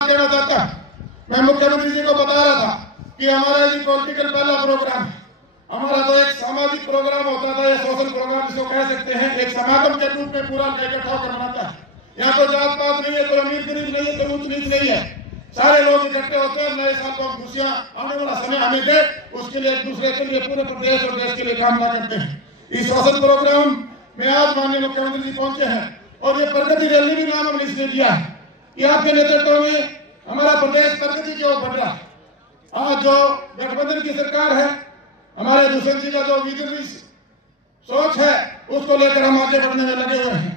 देना चाहता, मैं मुख्यमंत्री जी को बता रहा था कि हमारा ये पॉलिटिकल पहला प्रोग्राम है। हमारा तो एक सामाजिक प्रोग्राम होता था या सोशल प्रोग्राम जिसको कह सकते हैं, एक समागम के रूप में पूरा इकट्ठा होकर मनाता है। यहाँ तो जात पात नहीं है, कोई अमीर गरीब नहीं है, कोई ऊंच नीच नहीं है, सारे लोग इकट्ठे होते हैं। नए साल को हम खुशियां आने वाला समय हमें दे, उसके लिए एक दूसरे के लिए पूरे प्रदेश और देश के लिए कामना करते हैं। इस सोशल प्रोग्राम में आज माननीय मुख्यमंत्री जी पहुंचे हैं और ये प्रगति रैली भी नाम हमने इसलिए दिया है कि आपके नेतृत्व में हमारा प्रदेश प्रगति की ओर बढ़ रहा है। आज जो गठबंधन की सरकार है, हमारे दुष्यंत जी का जो विजनरी सोच है, उसको लेकर हम आगे बढ़ने में लगे हुए हैं।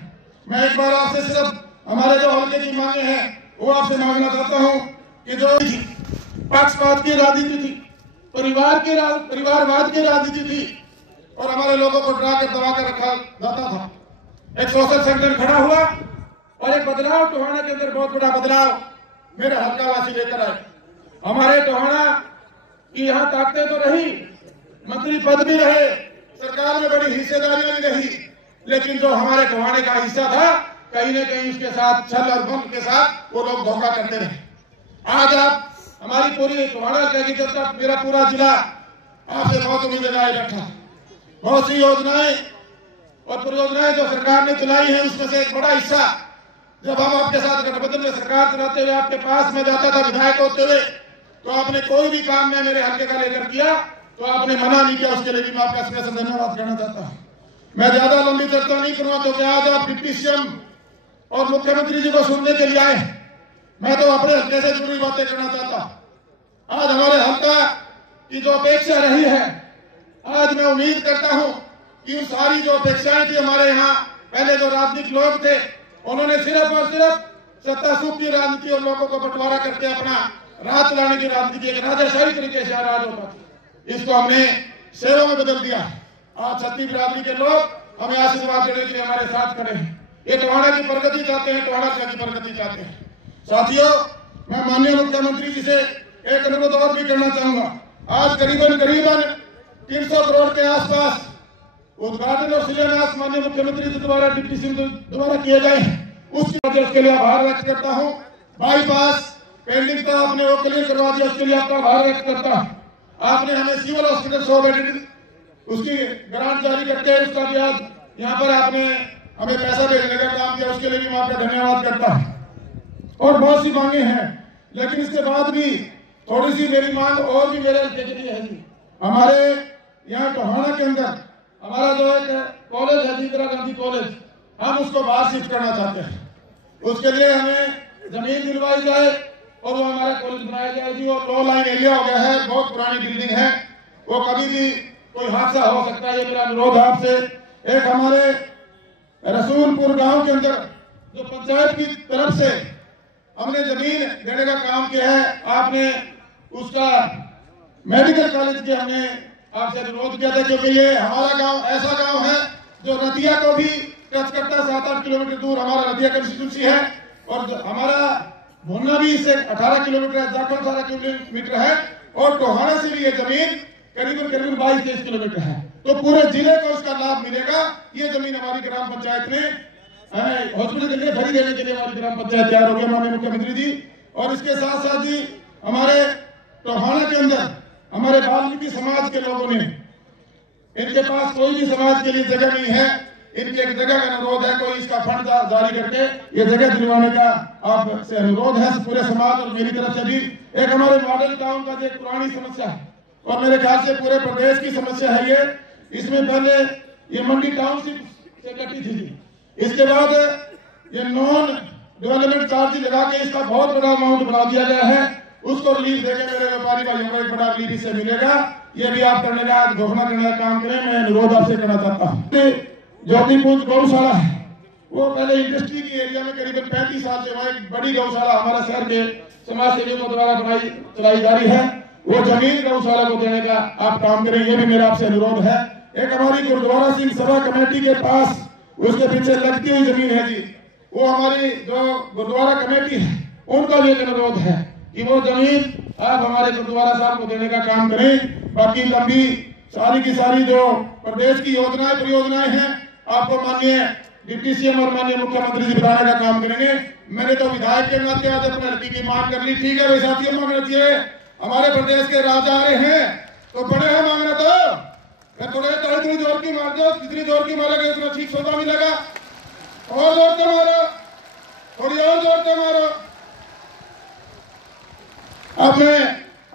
मैं एक बार आपसे सिर्फ हमारे जो हल्के की मांगे हैं वो आपसे मांगना चाहता हूँ कि जो पक्षपात की राजनीति थी, परिवारवाद की राजनीति थी और हमारे लोगों को डरा कर दबा कर रखा जाता था, एक सोशल संगठन खड़ा हुआ और एक बदलाव टोहाना के अंदर, बहुत बड़ा बदलाव मेरे हल्का वासी लेकर आए। हमारे टोहाना की यहाँ ताकतें तो रही, मंत्री पद भी रहे, सरकार में बड़ी हिस्सेदारियां भी रही, लेकिन जो हमारे टोहाने का हिस्सा था, कहीं न कहीं उसके साथ छल और बम के साथ वो लोग धोखा करते रहे। आज आप हमारी पूरी टोहाना की जनता, मेरा पूरा जिला आपसे बहुत उम्मीद लगाए बैठा। बहुत सी योजनाएं और परियोजनाएं जो सरकार ने चलाई है, उसमें से एक बड़ा हिस्सा जब हम आपके साथ गठबंधन में सरकार चलाते हुए आपके पास में जाता था विधायक होते हुए, तो आपने कोई भी काम में मेरे हल्के का लेकर किया तो आपने मना नहीं किया, उसके लिए भी मैं आपका स्पेशल धन्यवाद करना चाहता हूँ। मैं ज्यादा लंबी चर्चा नहीं करूंगा क्योंकि आज आप डिप्टी सीएम और मुख्यमंत्री जी को सुनने के लिए आए। मैं तो अपने हल्के से जुड़ी बातें करना चाहता हूँ। आज हमारे हल्का की जो अपेक्षा रही है, आज मैं उम्मीद करता हूँ कि उन सारी जो अपेक्षाएं थी हमारे यहाँ पहले जो राजनीतिक लोग थे, उन्होंने सिर्फ और सिर्फ सत्ता सुख की राजनीति और लोगों को बंटवारा करके अपना राज चलाने की राजनीति, एक राजाशाही तरीके से राज होता था, इसको हमने सेवा में बदल दिया। आज छत्तीस बिरादरी के लोग हमें आशीर्वाद देने के लिए हमारे साथ खड़े हैं। ये टोहाना की प्रगति चाहते हैं, टोहाना की प्रगति चाहते हैं। साथियों, मैं माननीय मुख्यमंत्री जी से एक अनुरोध और भी करना चाहूंगा। आज करीबन 300 करोड़ के आसपास उद्घाटन और शिलान्यास माननीय मुख्यमंत्री जी द्वारा, डिप्टी सीएम द्वारा किए गए हैं, उसके लिए आभार व्यक्त करता हूँ। बाईपास पेंडिंग था, आपने वो क्लियर करवा दिया, उसके लिए आपका आभार व्यक्त करता हूँ। आपने हमें सिविल हॉस्पिटल 100 बेड उसकी ग्रांट जारी करके उसका भी आज यहाँ पर आपने हमें पैसा भेजने का काम किया, उसके लिए भी मैं आपका धन्यवाद करता हूँ। और बहुत सी मांगे हैं, लेकिन इसके बाद भी थोड़ी सी मेरी मांग और भी मेरे हल्के के लिए है जी। हमारे यहाँ टोहाना के अंदर हमारा जो एक कॉलेज है, इंदिरा गांधी कॉलेज, हम उसको बाहर शिफ्ट करना चाहते हैं। उसके लिए हमें जमीन दिलवाई जाए और वो हमारा कॉलेज बनाया जाए जी। और 2 लाइन एरिया हो गया है, बहुत पुरानी बिल्डिंग है, वो कभी भी कोई हादसा हो सकता है, ये मेरा अनुरोध है आपसे। एक हमारे रसूलपुर गांव के अंदर जो पंचायत की तरफ से हमने जमीन देने का काम किया है, आपने उसका मेडिकल कॉलेज के हमने आपसे अनुरोध किया था, क्योंकि ये हमारा गांव ऐसा गांव है जो नदिया को भी टच करता है। 7-8 किलोमीटर दूर हमारा नदिया कंस्टिट्यूंसी है और हमारा भुन्ना भी इससे 18 किलोमीटर है, जाखल 18 किलोमीटर है और टोहाना से भी ये जमीन करीबन 22-23 किलोमीटर है। तो पूरे जिले को इसका लाभ मिलेगा। ये जमीन हमारी ग्राम पंचायत ने हॉस्पिटल के लिए खरीद देने के लिए हमारी ग्राम पंचायत तैयार हो गई माननीय मुख्यमंत्री जी। और इसके साथ साथ जी हमारे टोहाना के अंदर हमारे वाल्मीकि समाज के लोगों ने, इनके पास कोई भी समाज के लिए जगह नहीं है, इनके एक जगह का अनुरोध है, कोई इसका फंड जारी करके ये जगह दिलवाने का आपसे अनुरोध है पूरे समाज और मेरी तरफ से भी। एक हमारे मॉडल टाउन का जो एक पुरानी समस्या है और मेरे ख्याल से पूरे प्रदेश की समस्या है ये। इसमें पहले ये मंडी टाउनशिप से कटी थी, इसके बाद ये नॉन डेवलपमेंट चार्ज लगा के इसका बहुत बड़ा अमाउंट बना दिया गया है। उसको रिलीज देके मेरे व्यापारी भाइयों को एक बड़ा रिलीज से मिलेगा। ये भी आप करने का घोषणा करने का काम करें, मैं अनुरोध आपसे करना चाहता हूँ। ज्योतिपुंज गौशाला है, वो पहले इंडस्ट्री की एरिया में करीबन 35 साल से वहाँ एक बड़ी गौशाला हमारा शहर के समाज सेवियों द्वारा चलाई जा रही है, वो जमीन गौशाला को देने का आप काम करें, ये भी मेरा आपसे अनुरोध है। एक हमारी गुरुद्वारा सिंह सभा कमेटी के पास उसके पीछे लगती हुई जमीन है जी, वो हमारी जो गुरुद्वारा कमेटी है उनका भी एक अनुरोध है कि वो जमीन आप हमारे गुरुद्वारा साहब को देने का काम करें। बाकी लंबी सारी की सारी जो प्रदेश की योजनाएं परियोजनाएं हैं, आपको माननीय डिप्टी सीएम और माननीय मुख्यमंत्री जी बताने का काम करेंगे। मैंने तो विधायक के नाते आज अपने लड़की की मांग कर ली, ठीक है भाई साथियों, मांगना चाहिए। हमारे प्रदेश के राजा आ रहे हैं तो बड़े हैं, मांगना तो थोड़े थोड़ी जोर की मार दो, जितनी जोर की मारोगे उतना ठीक सौदा मिलेगा। और जोर के मारो, थोड़ी और जोर के मारो। अब मैं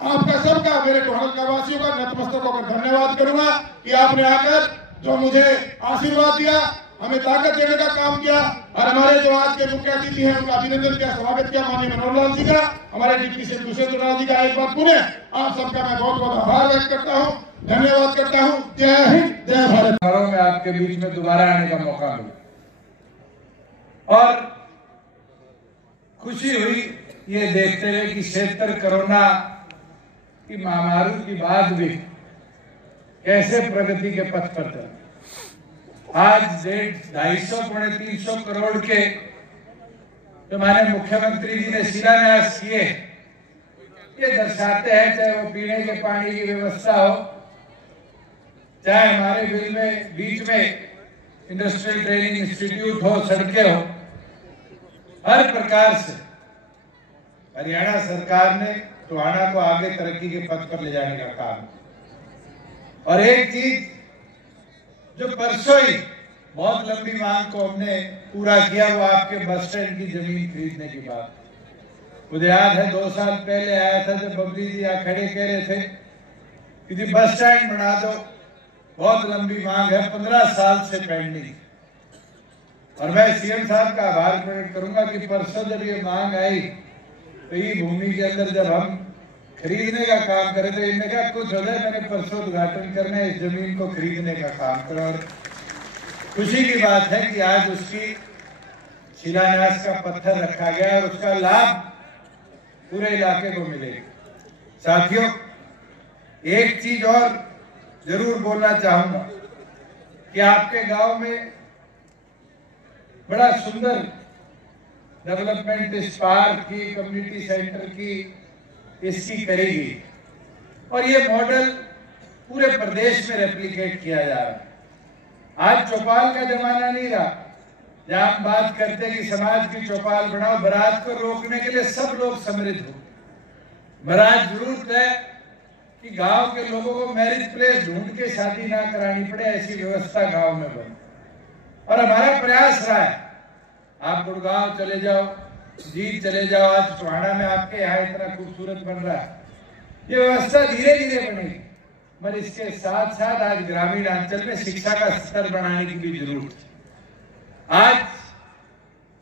आपका सबका, मेरे टोहल का वासियों का नतमस्तक होकर धन्यवाद करूंगा कि आपने आकर जो मुझे आशीर्वाद दिया, हमें ताकत देने का काम किया और हमारे जो आज के मुख्य अतिथि हैं उनका अभिनंदन किया, स्वागत किया माननीय मनोहर लाल जी का, हमारे डिप्टी से दूसरे चुनाव जी का। एक बार पुनः आप सबका मैं बहुत बहुत आभार व्यक्त करता हूँ, धन्यवाद करता हूँ। जय हिंद, जय भारत। में आपके बीच में दोबारा आने का मौका मिला और खुशी हुई ये देखते हुए कि क्षेत्र कोरोना की महामारी के बाद भी कैसे प्रगति के पथ पर चल। आज 250-250 करोड़ के जो हमारे मुख्यमंत्री जी ने शिलान्यास किए, ये दर्शाते हैं, चाहे वो पीने के पानी की व्यवस्था हो, चाहे हमारे बिल में बीच में इंडस्ट्रियल ट्रेनिंग इंस्टीट्यूट हो, सड़कें हो, हर प्रकार से हरियाणा सरकार ने टोहाना को आगे तरक्की के पथ पर ले जाने का काम। और एक चीज जो परसों ही बहुत लंबी मांग को हमने पूरा किया, वो आपके बस स्टैंड की जमीन खरीदने की बात। मुझे याद है 2 साल पहले आया था जब बबली जी यहाँ खड़े कह रहे थे कि बस स्टैंड बना दो, बहुत लंबी मांग है, 15 साल से पेंडिंग। और मैं सीएम साहब का आभार प्रकट करूंगा कि परसों जब ये मांग आई तो ये भूमि के अंदर जब हम खरीदने का काम करे तो इन्होंने कहा कुछ हो जाए, मैंने परसों उद्घाटन करना है, इस जमीन को खरीदने का काम करो। और खुशी की बात है कि आज उसकी शिलान्यास का पत्थर रखा गया और उसका लाभ पूरे इलाके को मिलेगा। साथियों, एक चीज और जरूर बोलना चाहूंगा कि आपके गांव में बड़ा सुंदर डेवलपमेंट इस पार्क की, कम्युनिटी सेंटर की, इसकी करेगी और ये मॉडल पूरे प्रदेश में रेप्लिकेट किया जा रहा है। आज चौपाल का जमाना नहीं रहा जहां हम बात करते कि समाज की चौपाल बनाओ, बारात को रोकने के लिए सब लोग सम्मिलित हो। बारात जरूरत है कि गांव के लोगों को मैरिज प्लेस ढूंढ के शादी ना करानी पड़े, ऐसी व्यवस्था गांव में बने। और हमारा प्रयास रहा है, आप गुड़गांव चले जाओ, जीत चले जाओ, आज टोहाना में आपके यहाँ इतना खूबसूरत बन रहा है। ये व्यवस्था धीरे धीरे बनेगी, मगर इसके साथ साथ आज ग्रामीण अंचल में शिक्षा का स्तर बढ़ाने की भी जरूरत है। आज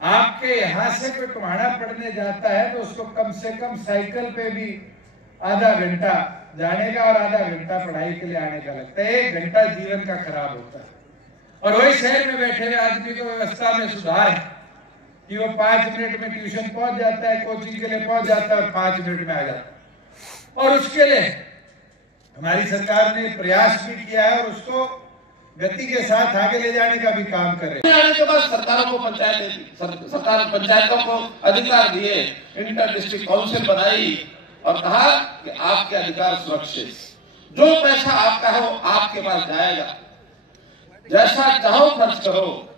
आपके यहाँ से कोई टोहाना पढ़ने जाता है तो उसको कम से कम साइकिल पे भी आधा घंटा जाने का और आधा घंटा पढ़ाई के लिए आने का लगता है। 1 घंटा जीवन का खराब होता है। और वही शहर में बैठे हुए आदमी को व्यवस्था में सुधार है कि वो 5 मिनट में ट्यूशन पहुंच जाता है, कोचिंग के लिए पहुंच जाता है और 5 मिनट में आ जाता है। और उसके लिए हमारी सरकार ने प्रयास भी किया है और उसको गति के साथ आगे ले जाने का भी काम कर रहे हैं। आने के बाद सरकारों को सरकार पंचायतों को अधिकार दिए, इंटर डिस्ट्रिक्ट काउंसिल बनाई और कहा कि आपके अधिकार सुरक्षित, जो पैसा आपका हो आपके पास जाएगा, जैसा चाहो खर्च करो,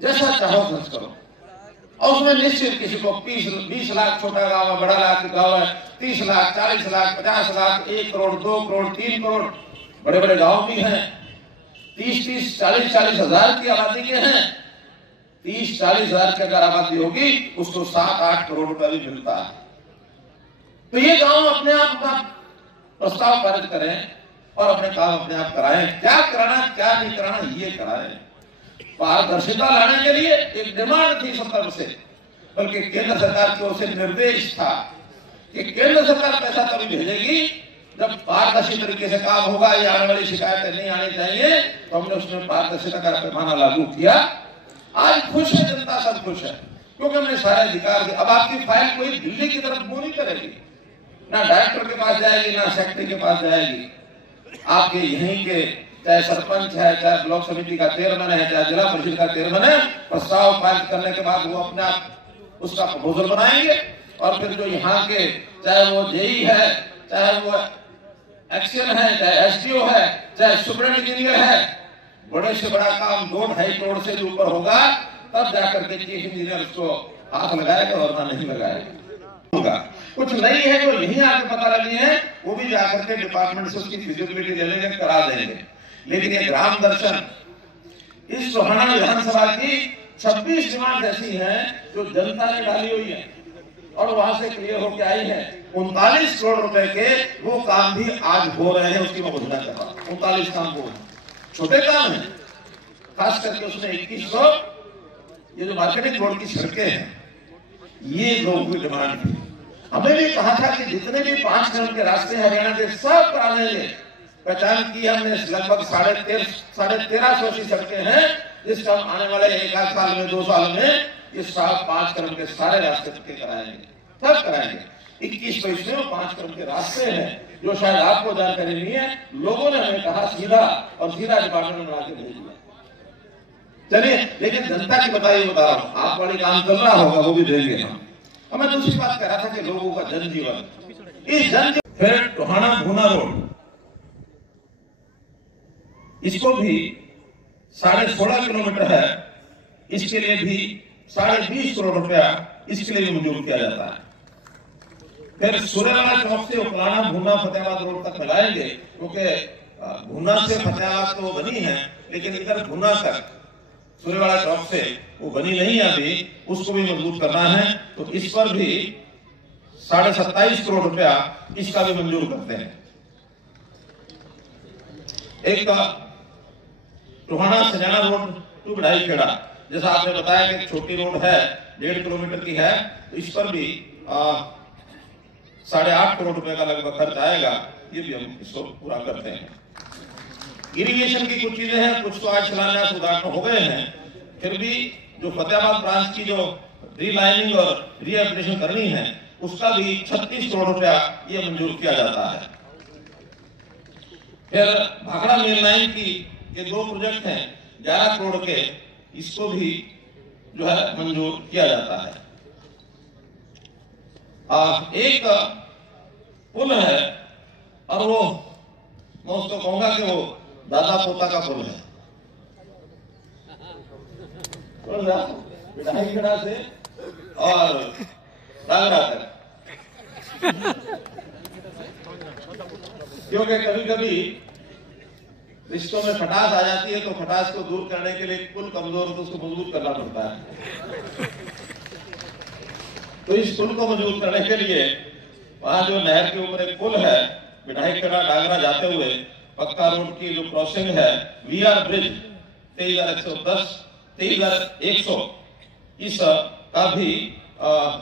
जैसा चाहो खर्च करो। और उसमें निश्चित किसी को 20 लाख छोटा गांव है, बड़ा लाख गांव है, 30 लाख, 40 लाख, 50 लाख, 1 करोड़, 2 करोड़, 3 करोड़, बड़े बड़े गांव भी हैं। 30-30, 40-40 हजार की आबादी के हैं। 30-40 हजार की अगर आबादी होगी उसको 7-8 करोड़ रुपया भी मिलता है। तो ये गांव अपने आप का प्रस्ताव पारित करें और अपने काम अपने आप कराएं। क्या कराना क्या नहीं कराना ये कराएं। पारदर्शिता लाने के लिए एक डिमांड थी सब तरफ से, बल्कि केंद्र सरकार की ओर से निर्देश था कि केंद्र सरकार पैसा तभी भेजेगी जब पारदर्शी तरीके से काम होगा, ये आने वाली शिकायतें नहीं आनी चाहिए। तो हमने उसमें पारदर्शिता का पैमाना लागू किया। आज खुश है जनता, सब खुश है क्योंकि हमने सारे अधिकार दिए। अब आपकी फाइल कोई दिल्ली की तरफ मुंह नहीं करेगी, ना डायरेक्टर के पास जाएगी, ना सेक्रेटरी के पास जाएगी। आपके यहीं के चाहे सरपंच है, चाहे ब्लॉक समिति का चेयरमैन है, चाहे जिला परिषद का चेयरमैन है, प्रस्ताव पारित करने के बाद वो अपना उसका प्रपोजल बनाएंगे और फिर जो यहाँ के चाहे वो जेई है, चाहे वो एक्शन है, चाहे एसडीओ है, चाहे सुपरिटेंडेंट इंजीनियर है, बड़े से बड़ा काम 2-2.5 करोड़ से भी ऊपर होगा, तब जाकर के चीफ इंजीनियर उसको हाथ लगाएगा, वरना नहीं लगाएगा। कुछ नई है जो नहीं आके पता लगी है, वो भी जाकर के डिपार्टमेंट से उसकी फिजिबिलिटी ले लेंगे, करा देंगे। लेकिन ये ग्राम दर्शन इस टोहाना विधानसभा की 26 डिमांड ऐसी हैं जो जनता ने डाली हुई है और वहां से क्लियर होकर आई है। 39 करोड़ रुपए के वो काम भी आज हो रहे हैं, उसकी मैं घोषणा कर रहा हूं। 39 काम वो छोटे काम है, खास करके उसमें 2100 ये जो मार्केटिंग रोड की सड़कें हैं, ये लोगों की डिमांड थी। हमें भी कहा था कि जितने भी 5 किलोमीटर के रास्ते हरियाणा के सब करा लेंगे। पहचान की हमने, लगभग 1350 ऐसी सड़कें हैं जिसका आने वाले 1 साल में 2 साल में ये 5 किलोमीटर के सारे रास्ते पक्के कराएंगे, सब कराएंगे। 21 पैसे में 5 किलोमीटर के रास्ते हैं जो शायद आपको जानकारी नहीं है। लोगों ने हमें कहा सीधा डिपार्टमेंट में बना के भेज दिया। चलिए, लेकिन जनता की बता रहा हूं, आप वाले काम चल रहा होगा वो भी देंगे हम। और मैं दूसरी बात कह रहा था कि लोगों का जनजीवन, इस जनजीवन फिर टोहाना भूना रोड, इसको भी 16.5 किलोमीटर है, इसके लिए भी 20.5 करोड़ रुपया इसके लिए भी मंजूर किया जाता है। फिर सूर्यवाला चौक से उकलाना भूना फतेहाबाद रोड तक फैलाएंगे, क्योंकि भूना से फतेहाबाद तो बनी है, लेकिन इधर भूना तक सूर्यवाला चौक से वो बनी नहीं है अभी, उसको भी मजबूत करना है। तो इस पर भी 27.5 करोड़ रुपया इसका भी मंजूर करते हैं। एक टोहाना सजाना रोड टू बढ़ाई खेड़ा, जैसा आपने बताया कि छोटी रोड है, 1.5 किलोमीटर की है, तो इस पर भी 8.5 करोड़ रुपए का लगभग खर्च आएगा। ये भी हम इसको पूरा करते हैं। इरिगेशन की कुछ चीजें हैं, कुछ तो आज शिलान्यास उद्घाटन हो गए हैं, फिर भी जो फतेहाबाद ब्रांच की जो रीलाइनिंग और रीएप्लिकेशन करनी है, उसका भी 36 करोड़ रुपया ये मंजूर किया जाता है। फिर भाखड़ा मेन लाइन की ये 2 प्रोजेक्ट हैं 11 करोड़ के, इसको भी जो है मंजूर किया जाता है। एक पुल है, और वो मैं उसको कहूंगा कि वो दादा पोता का पुल है। विधायक खेड़ा से और डांगरा तक, क्योंकि कभी कभी रिश्तों में खटास आ जाती है, तो खटास को दूर करने के लिए पुल कमजोर हो तो उसको मजबूत करना पड़ता है। तो इस पुल को मजबूत करने के लिए वहां जो नहर के ऊपर एक पुल है, विधायक खेड़ा डांगरा जाते हुए पक्का रोड की जो क्रॉसिंग है, वीआर ब्रिज 23,110, 23,100, इस का भी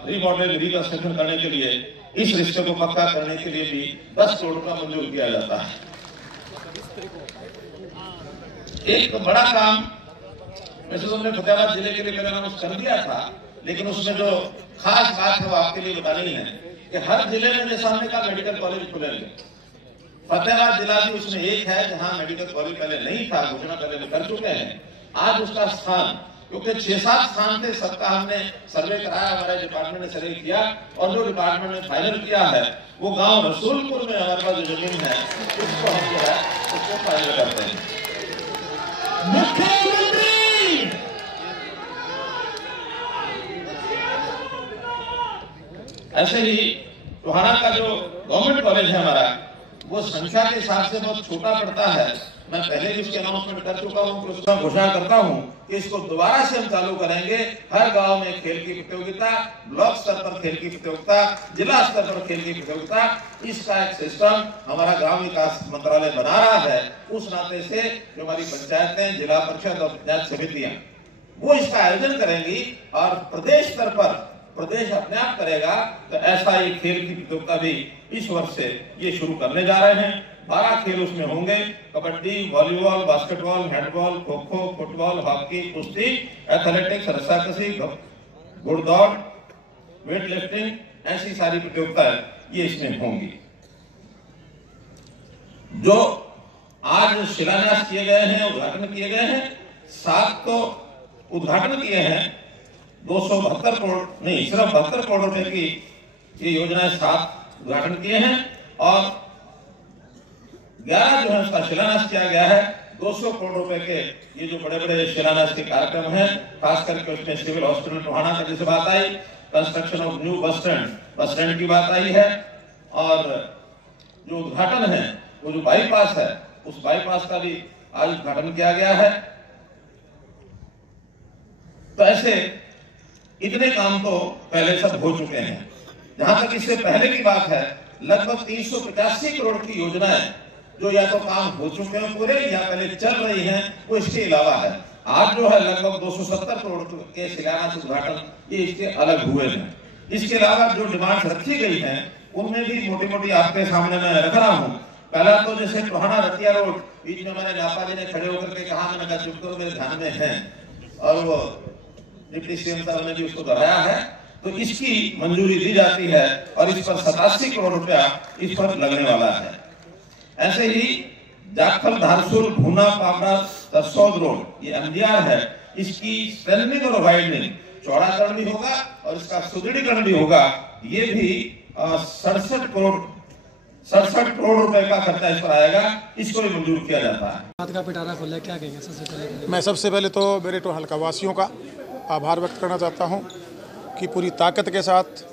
रिमॉडल रिकंस्ट्रक्शन करने के लिए, इस रिश्ते को पक्का करने के लिए भी 10 करोड़ का मंजूर किया जाता है। एक बड़ा काम वैसे तो हमने फतेहाबाद जिले के लिए मैंने अनाउंस कर दिया था, लेकिन उसमें जो खास बात है वो आपके लिए बतानी है कि हर जिले में जैसा हमने कहा मेडिकल कॉलेज खुलेंगे, फतेहाबाद जिला भी उसमें एक है जहां मेडिकल कॉलेज पहले नहीं था, घोषणा पहले कर चुके हैं। आज उसका स्थान, क्योंकि 6-7 स्थान थे, सबका हमने सर्वे कराया, हमारे डिपार्टमेंट ने सर्वे किया, और जो डिपार्टमेंट ने फाइनल किया है वो गांव रसूलपुर में हमारे पास जो जमीन है उसको हम जो है उसको फाइनल करते हैं। ऐसे ही टोहाना का जो गवर्नमेंट कॉलेज है हमारा, वो संख्या के हिसाब से बहुत छोटा पड़ता है। मैं पहले भी उसकी अनाउंसमेंट कर चुका हूं कि उसका घोषणा करता हूं कि इसको दोबारा से हम चालू करेंगे। हर गांव में खेल की प्रतियोगिता, ब्लॉक स्तर पर खेल की प्रतियोगिता, जिला स्तर पर खेल की प्रतियोगिता, इसका एक सिस्टम हमारा ग्राम विकास मंत्रालय बना रहा है। उस नाते से जो हमारी पंचायतें, जिला परिषद और पंचायत समितियां वो इसका आयोजन करेंगी, और प्रदेश स्तर पर प्रदेश अपने आप करेगा। तो ऐसा ही खेल की प्रतियोगिता भी इस वर्ष से ये शुरू करने जा रहे हैं। 12 खेल उसमें होंगे, kabaddi, volleyball, basketball, handball, kho kho, football, hockey, कुश्ती, एथलेटिक्स, रस्साकशी, घुड़दौड़, वेट लिफ्टिंग, ऐसी सारी प्रतियोगिताएं ये इसमें होंगी। जो आज शिलान्यास किए गए हैं, उद्घाटन किए गए हैं, 7 तो उद्घाटन किए हैं, 272 करोड़ नहीं, सिर्फ 72 करोड़ रुपए की ये योजनाएं 7 उद्घाटन किए हैं, और 11 जो है उसका शिलान्यास किया गया है। 200 करोड़ रुपए के ये जो बड़े बड़े शिलान्यास के कार्यक्रम हैं, खास करके उसमें सिविल हॉस्पिटल टोहाना का जैसे बात आई, construction of new bus stand की बात आई है, और जो उद्घाटन है वो जो बाईपास है उस बाईपास का भी आज उद्घाटन किया गया है। तो ऐसे इतने काम तो पहले सब हो चुके हैं। जहां तक इससे पहले की बात है, लगभग 385 करोड़ की योजनाएं जो या तो काम हो चुके हैं पूरे या पहले चल रही हैं, वो इसके अलावा है। आज जो है लगभग 270 करोड़ के शिलान्यास उद्घाटन ये इसके अलग हुए हैं। इसके अलावा जो डिमांड्स रखी गई हैं उनमें भी मोटी मोटी आपके सामने मैं रख रहा हूँ। पहला तो जैसे टोहाना रतिया रोड, बीच में मैंने नापा जी ने खड़े होकर के कहा, मैंने कहा चुप करो, मेरे ध्यान में है, और वो डिप्टी सीएम साहब ने भी उसको दोहराया है, तो इसकी मंजूरी दी जाती है और इस पर 87 करोड़ रुपया इस पर लगने वाला है। ऐसे ही जाखल धारसुर भूना पावड़ा तरसौद रोड ये एमडीआर है, इसकी स्ट्रेंथनिंग और वाइडनिंग, चौड़ाकरण भी होगा और इसका सुदृढ़ीकरण भी होगा। ये भी 67 करोड़ रुपए का खर्चा इस पर आएगा, इसको भी मंजूर किया जाता है। हाथ का पिटारा खोला, क्या कहेंगे? सबसे पहले तो मेरे टोहाना हल्का वासियों का आभार व्यक्त करना चाहता हूं कि पूरी ताकत के साथ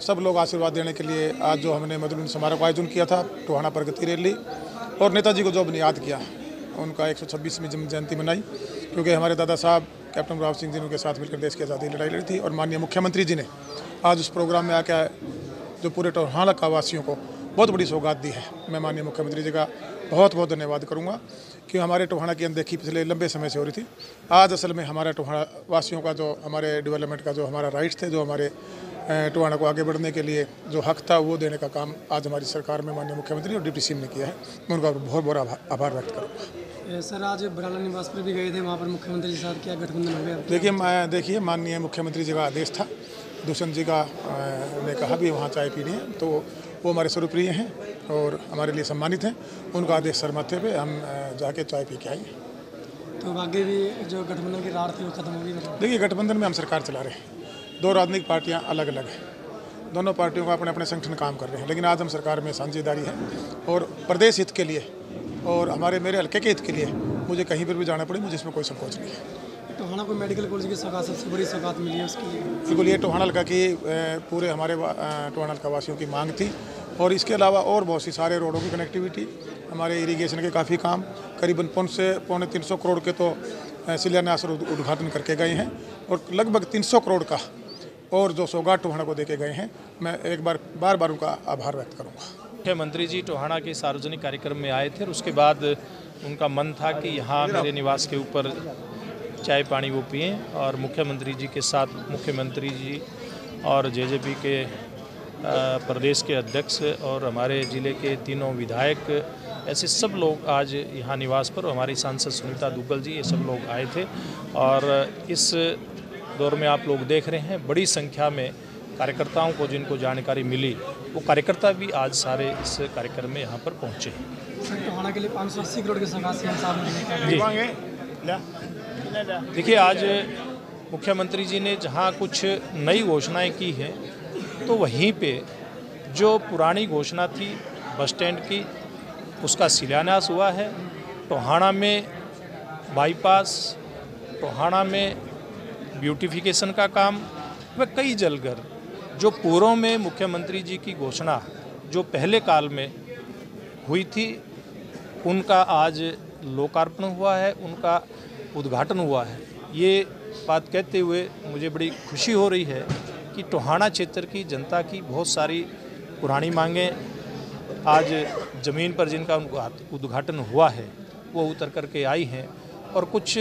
सब लोग आशीर्वाद देने के लिए आज जो हमने मधुबन समारोह का आयोजन किया था, टोहाना प्रगति रैली, और नेताजी को जो हमने याद किया, उनका 126वीं जन्म जयंती मनाई, क्योंकि हमारे दादा साहब कैप्टन राव सिंह जी उनके साथ मिलकर देश की आज़ादी लड़ाई लड़ी थी। और माननीय मुख्यमंत्री जी ने आज उस प्रोग्राम में आकर जो पूरे टोहाना का वासियों को बहुत बड़ी सौगात दी है। मैं माननीय मुख्यमंत्री जी का बहुत बहुत धन्यवाद करूंगा कि हमारे टोहाना की अनदेखी पिछले लंबे समय से हो रही थी। आज असल में हमारा टोहाना वासियों का जो हमारे डेवलपमेंट का जो हमारा राइट्स थे, जो हमारे टोहाना को आगे बढ़ने के लिए जो हक था, वो देने का काम आज हमारी सरकार में माननीय मुख्यमंत्री और डिप्टी सीएम ने किया है। मैं उनका बहुत बहुत आभार व्यक्त करूँगा। सर, आज बराला निवास पर भी गए थे, वहाँ पर मुख्यमंत्री जी के साथ क्या गठबंधन हो देखिए गया? देखिए माननीय मुख्यमंत्री जी का आदेश था, दुष्यंत जी का ने कहा भी वहाँ चाय पीनी है, तो वो हमारे स्वरूप्रिय हैं और हमारे लिए सम्मानित हैं। उनका आदेश सरमथे पे हम जाके चाय पी के आएंगे। तो आगे भी जो गठबंधन की रार थी वो खत्म होगी? देखिए, गठबंधन में हम सरकार चला रहे हैं, दो राजनीतिक पार्टियां अलग अलग हैं, दोनों पार्टियों का अपने अपने संगठन काम कर रहे हैं, लेकिन आज हम सरकार में साझेदारी है और प्रदेश हित के लिए और मेरे हल्के के हित के लिए मुझे कहीं पर भी जाना पड़े, मुझे इसमें कोई संकोच नहीं है। टोहाना को मेडिकल कॉलेज की सौगात सबसे बड़ी सौगात मिली है उसके लिए? बिल्कुल, ये टोहाना हल्का की पूरे हमारे टोहाना हल्का वासियों की मांग थी। और इसके अलावा और बहुत सी सारे रोडों की कनेक्टिविटी, हमारे इरिगेशन के काफ़ी काम, करीबन पौने 300 करोड़ के तो शिलान्यास और उद्घाटन करके गए हैं, और लगभग 300 करोड़ का और जो सौगात टोहाना को देके गए हैं। मैं एक बार उनका आभार व्यक्त करूँगा। मुख्यमंत्री जी टोहाना के सार्वजनिक कार्यक्रम में आए थे और उसके बाद उनका मन था कि यहाँ मेरे निवास के ऊपर चाय पानी वो पिएँ, और मुख्यमंत्री जी के साथ मुख्यमंत्री जी और जेजेपी के प्रदेश के अध्यक्ष और हमारे ज़िले के तीनों विधायक, ऐसे सब लोग आज यहाँ निवास पर, हमारी सांसद सुनीता दुग्गल जी, ये सब लोग आए थे। और इस दौर में आप लोग देख रहे हैं बड़ी संख्या में कार्यकर्ताओं को जिनको जानकारी मिली, वो कार्यकर्ता भी आज सारे इस कार्यक्रम में यहाँ पर पहुँचे। टोहाना के लिए 580 करोड़ की सौगात सीएम साहब ने देखिए, आज मुख्यमंत्री जी ने जहाँ कुछ नई घोषणाएं की हैं, तो वहीं पे जो पुरानी घोषणा थी बस स्टैंड की, उसका शिलान्यास हुआ है। टोहाना में बाईपास, टोहाना में ब्यूटिफिकेशन का काम, व कई जलघर जो पूर्व में मुख्यमंत्री जी की घोषणा जो पहले काल में हुई थी, उनका आज लोकार्पण हुआ है, उनका उद्घाटन हुआ है। ये बात कहते हुए मुझे बड़ी खुशी हो रही है कि टोहाना क्षेत्र की जनता की बहुत सारी पुरानी मांगें आज ज़मीन पर जिनका उद्घाटन हुआ है वो उतर करके आई हैं, और कुछ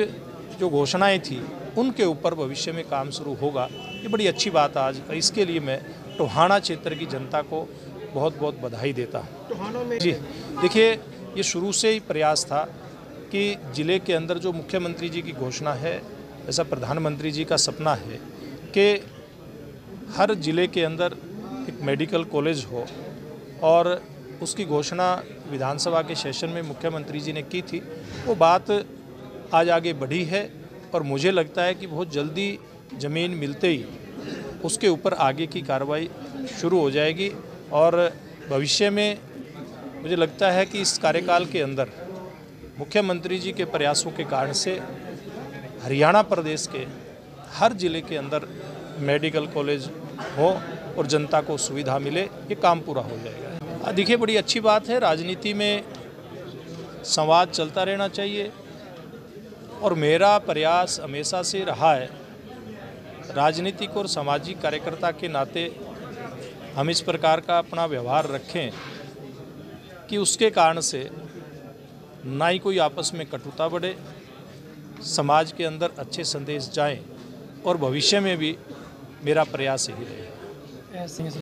जो घोषणाएं थी उनके ऊपर भविष्य में काम शुरू होगा। ये बड़ी अच्छी बात आज, इसके लिए मैं टोहाना क्षेत्र की जनता को बहुत बहुत बधाई देता हूँ। जी देखिए, ये शुरू से ही प्रयास था कि ज़िले के अंदर जो मुख्यमंत्री जी की घोषणा है, ऐसा प्रधानमंत्री जी का सपना है कि हर ज़िले के अंदर एक मेडिकल कॉलेज हो, और उसकी घोषणा विधानसभा के सेशन में मुख्यमंत्री जी ने की थी। वो बात आज आगे बढ़ी है और मुझे लगता है कि बहुत जल्दी ज़मीन मिलते ही उसके ऊपर आगे की कार्रवाई शुरू हो जाएगी, और भविष्य में मुझे लगता है कि इस कार्यकाल के अंदर मुख्यमंत्री जी के प्रयासों के कारण से हरियाणा प्रदेश के हर जिले के अंदर मेडिकल कॉलेज हो और जनता को सुविधा मिले, ये काम पूरा हो जाएगा। देखिए, बड़ी अच्छी बात है, राजनीति में संवाद चलता रहना चाहिए और मेरा प्रयास हमेशा से रहा है, राजनीतिक और सामाजिक कार्यकर्ता के नाते हम इस प्रकार का अपना व्यवहार रखें कि उसके कारण से ना ही कोई आपस में कटुता बढ़े, समाज के अंदर अच्छे संदेश जाएं और भविष्य में भी मेरा प्रयास यही रहेगा।